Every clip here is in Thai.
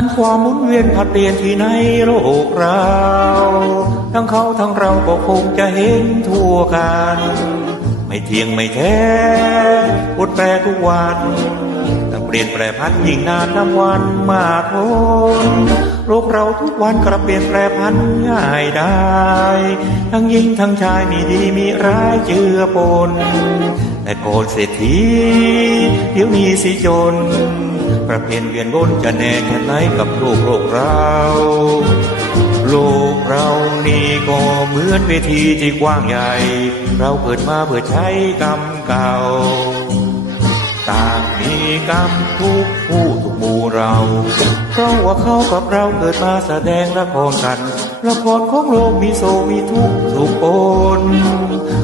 อันความหมุนเวียนผัดเปลี่ยนที่ในโลกเราทั้งเขาทั้งเราก็คงจะเห็นทั่วกัน ไม่เที่ยงไม่แท้ปดแปรทุกวันตั้งเปลี่ยนแปรพันยิ่งนานน้ำวันมากทนโลกเราทุกวันกระเปลี่ยนแปรพันง่ายได้ ทั้งหญิงทั้งชายมีดีมีร้ายเจือปนแต่โกนเศรษฐีเดี๋ยวนี้สิจน ประเพณเวียนวนจะแน่แค่ไหนกับโลกโลกเราโลกเรานี่ก็เหมือนเวทีที่กว้างใหญ่ เราเกิดมาเพื่อใช้กรรมเก่า ต่างมีกรรมทุกผู้ทุกหมู่เรา เพราะว่าเขากับเราเกิดมาแสดงละครกันละครของโลกมีโศกมีทุกทุกปน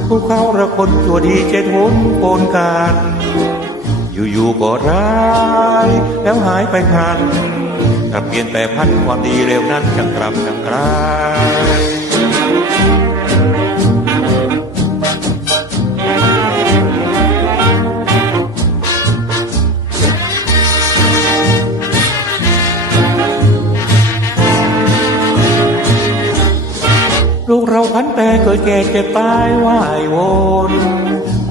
ผู้เขาละคนตัวดีเจ็ดหนปนกัน อยู่ๆก็ร้ายแล้วหายไปพันถ้าเปลี่ยนแต่พันความดีเร็วนั้นจังกลับจังกลายลูกเราพันแต่เกิดแก่เจ็บตายว่ายวน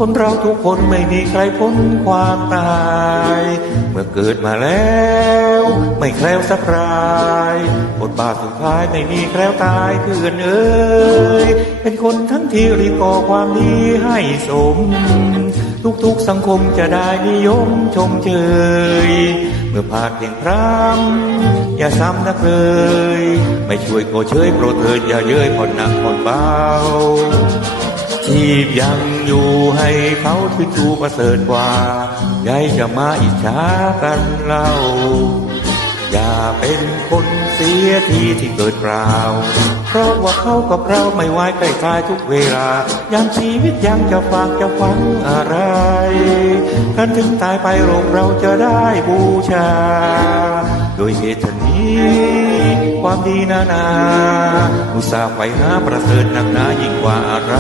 คนเราทุกคนไม่มีใครพ้นความตาย เมื่อเกิดมาแล้ว ไม่แคล้วสักรายบทบาทสุดท้ายไม่มีแคล้วตายเพื่อนเอ้ยเป็นคนทั้งที่รีบก่อความดีให้สม ทุกๆสังคมจะได้นิยมชมเชยเมื่อผ่านเพียงครั้งอย่าซ้ำนักเลย ไม่ช่วยก็เชยโปรดเถิดอย่าเย้ยผ่อนหนักผ่อนเบา ชีพยังอยู่ให้เขาคิดดูประเสริฐกว่าใหญ่จะมาอิจฉากันเล่า อย่าเป็นคนเสียทีที่เกิดเปล่า เพราะว่าเขากับเราไม่ไว้ใกล้ตายทุกเวลายามชีวิตยังจะฝากจะฟังอะไร กันถึงตายไปโลกเราจะได้บูชา โดยเหตุนี้ ความดีนานา อุตส่าห์ไปหาประเสริฐหนักหนายิ่งกว่าอะไร